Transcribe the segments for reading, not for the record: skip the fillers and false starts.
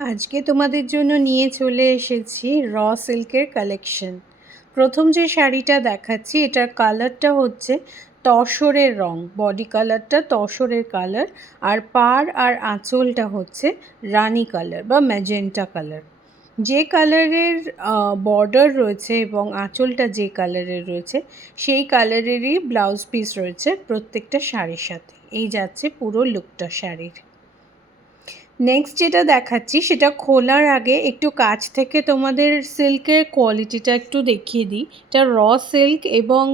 আজকে তোমাদের জন্য নিয়ে চলে এসেছি র সিল্কের কালেকশন। প্রথম যে শাড়িটা দেখাচ্ছি এটার কালারটা হচ্ছে তসরের রং, বডি কালারটা তসরের কালার, আর পাড় আর আঁচলটা হচ্ছে রানী কালার বা ম্যাজেন্টা কালার। যে কালারের বর্ডার রয়েছে এবং আঁচলটা যে কালারের রয়েছে সেই কালারেরই ব্লাউজ পিস রয়েছে প্রত্যেকটা শাড়ির সাথে। এই যাচ্ছে পুরো লুকটা শাড়ির। নেক্সট যেটা দেখাচ্ছি সেটা খোলার আগে একটু কাছ থেকে তোমাদের সিল্কের কোয়ালিটিটা একটু দেখিয়ে দিই। এটা র সিল্ক এবং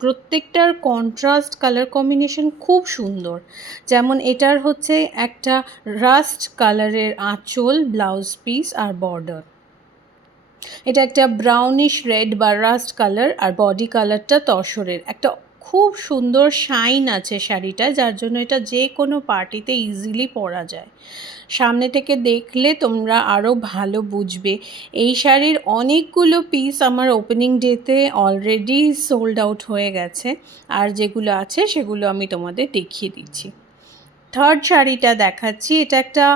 প্রত্যেকটার কন্ট্রাস্ট কালার কম্বিনেশন খুব সুন্দর। যেমন এটার হচ্ছে একটা রাস্ট কালারের আঁচল, ব্লাউজ পিস আর বর্ডার। এটা একটা ব্রাউনিশ রেড বা রাস্ট কালার, আর বডি কালারটা তসরের। একটা খুব সুন্দর শাইন আছে শাড়িটা, যার জন্য এটা যে কোনো পার্টিতে ইজিলি পরা যায়। সামনে থেকে দেখলে তোমরা আরও ভালো বুঝবে। এই শাড়ির অনেকগুলো পিস আমার ওপেনিং ডেতে অলরেডি সোল্ড আউট হয়ে গেছে, আর যেগুলো আছে সেগুলো আমি তোমাদের দেখিয়ে দিচ্ছি। থার্ড শাড়িটা দেখাচ্ছি, এটা একটা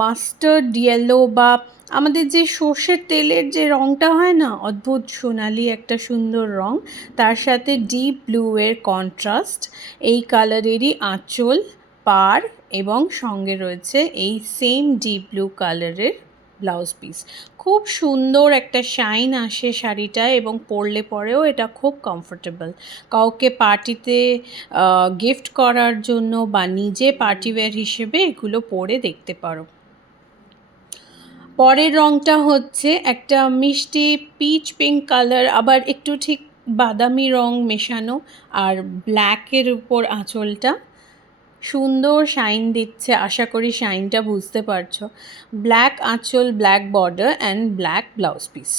মাস্টার্ড ইয়েলো বা আমাদের যে সর্ষের তেলের যে রঙটা হয় না, অদ্ভুত সোনালি একটা সুন্দর রং, তার সাথে ডিপ ব্লু এর কন্ট্রাস্ট। এই কালারেরই আঁচল, পাড় এবং সঙ্গে রয়েছে এই সেম ডিপ ব্লু কালারের ব্লাউজ পিস। খুব সুন্দর একটা শাইন আসে শাড়িটায় এবং পরলে পরেও এটা খুব কমফোর্টেবল। কাউকে পার্টিতে গিফট করার জন্য বা নিজে পার্টিওয়্যার হিসেবে এগুলো পরে দেখতে পারো। পরের রঙটা হচ্ছে একটা মিষ্টি পিচ পিঙ্ক কালার, আবার একটু ঠিক বাদামি রং মেশানো, আর ব্ল্যাকের উপর আঁচলটা সুন্দর শাইন দিচ্ছে। আশা করি শাইনটা বুঝতে পারছো। ব্ল্যাক আঁচল, black border and black blouse piece.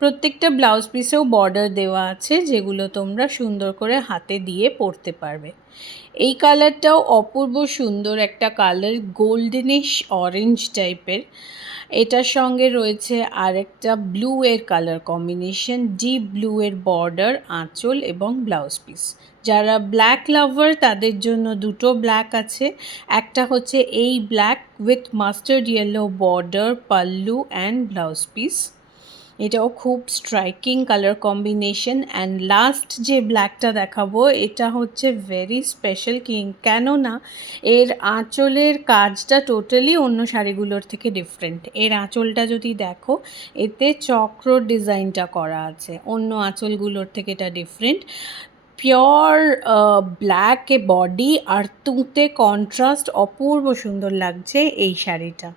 প্রত্যেকটা ব্লাউজ পিসেও বর্ডার দেওয়া আছে, যেগুলো তোমরা সুন্দর করে হাতে দিয়ে পরতে পারবে। এই কালারটাও অপূর্ব সুন্দর একটা কালার, গোল্ডেনিশ অরেঞ্জ টাইপের। এটার সঙ্গে রয়েছে আরেকটা ব্লু এর কালার কম্বিনেশন, ডিপ ব্লু এর বর্ডার, আঁচল এবং ব্লাউজ পিস। যারা ব্ল্যাক লাভার তাদের জন্য দুটো ব্ল্যাক আছে। একটা হচ্ছে এই black with mustard yellow border, pallu and blouse piece. এটাও খুব striking colour combination. And last যে ব্ল্যাকটা দেখাবো এটা হচ্ছে ভেরি স্পেশাল কেননা এর আঁচলের কাজটা টোটালি অন্য শাড়িগুলোর থেকে ডিফারেন্ট। এর আঁচলটা যদি দেখো, এতে চক্র ডিজাইনটা করা আছে, অন্য আঁচলগুলোর থেকে এটা ডিফারেন্ট। পিওর ব্ল্যাক এ বডি আর তুঁতে কন্ট্রাস্ট, অপূর্ব সুন্দর লাগছে এই শাড়িটা।